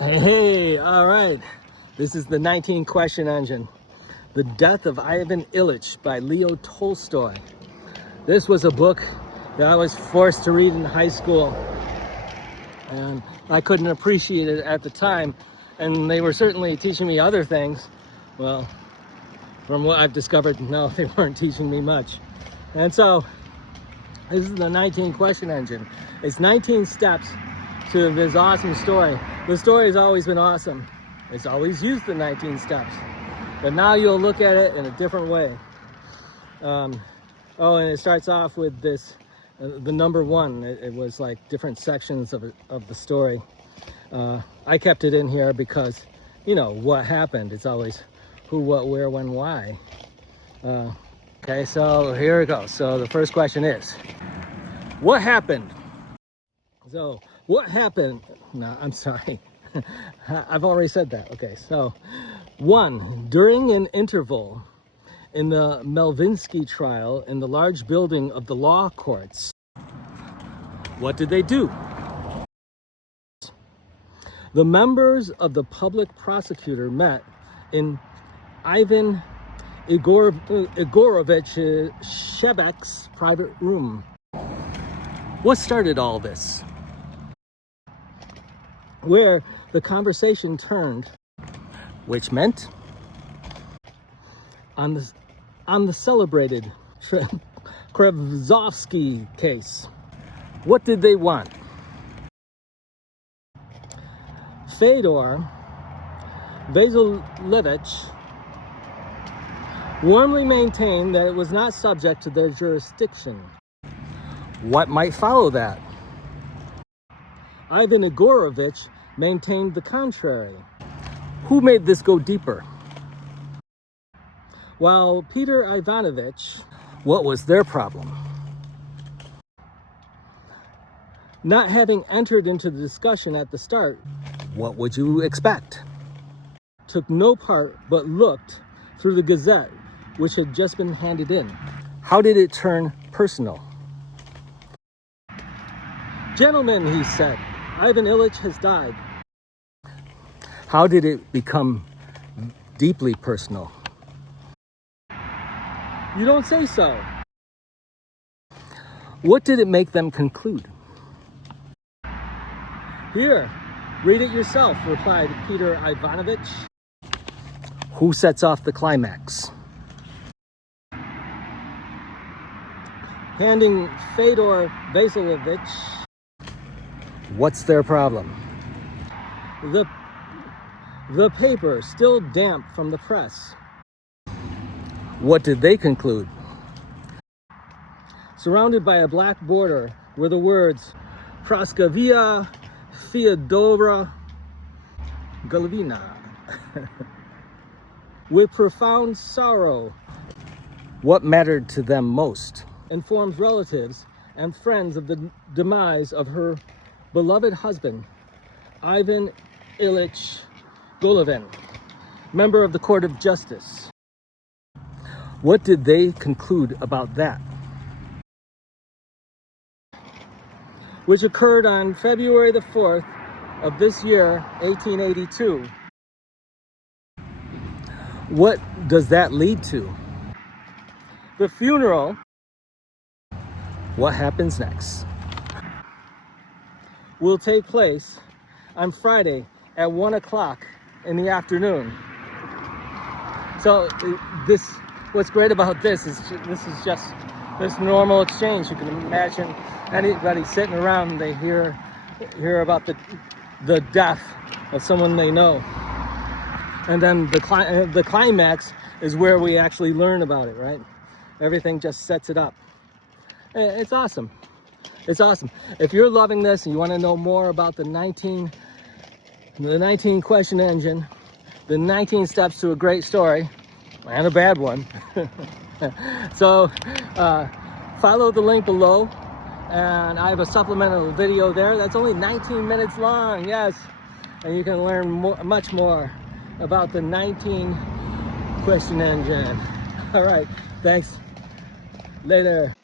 Hey, all right. This is the 19 question engine. The Death of Ivan Ilyich by Leo Tolstoy. This was a book that I was forced to read in high school, and I couldn't appreciate it at the time, and they were certainly teaching me other things. Well, from what I've discovered, no, they weren't teaching me much. And so this is the 19 question engine. It's 19 steps to this awesome story. The story has always been awesome. It's always used the 19 steps, but now you'll look at it in a different way. And it starts off with this, the number one. It was like different sections of the story. I kept it in here because, you know, what happened. It's always who, what, where, when, why. Okay, so here it goes. So the first question is, what happened? So what happened? No, I'm sorry. I've already said that. Okay, so 1. During an interval in the Melvinsky trial in the large building of the law courts, what did they do? The members of the public prosecutor met in Ivan Igorovich Shebek's private room. What started all this? Where the conversation turned, which meant on the celebrated Krevzovsky case. What did they want? Fyodor Vasilevich warmly maintained that it was not subject to their jurisdiction. What might follow that? Ivan Igorovich maintained the contrary. Who made this go deeper? While Peter Ivanovich, what was their problem? Not having entered into the discussion at the start, what would you expect? Took no part but looked through the Gazette, which had just been handed in. How did it turn personal? Gentlemen, he said, Ivan Ilyich has died. How did it become deeply personal? You don't say so. What did it make them conclude? Here, read it yourself, replied Peter Ivanovich. Who sets off the climax? Handing Fyodor Vasilevich. What's their problem? The paper, still damp from the press. What did they conclude? Surrounded by a black border were the words Praskovia Fyodora Golovina. With profound sorrow. What mattered to them most? Informed relatives and friends of the demise of her beloved husband, Ivan Ilyich Golovin, member of the Court of Justice. What did they conclude about that? Which occurred on February the 4th of this year, 1882. What does that lead to? The funeral. What happens next? Will take place on Friday at 1 o'clock in the afternoon. So what's great about this is just this normal exchange. You can imagine anybody sitting around and they hear about the death of someone they know, and then the climax is where we actually learn about it. Right? Everything just sets it up. It's awesome. It's awesome. If you're loving this and you want to know more about the 19 question engine, the 19 steps to a great story and a bad one. So follow the link below, and I have a supplemental video there that's only 19 minutes long. Yes, and you can learn much more about the 19 question engine. All right, thanks. Later.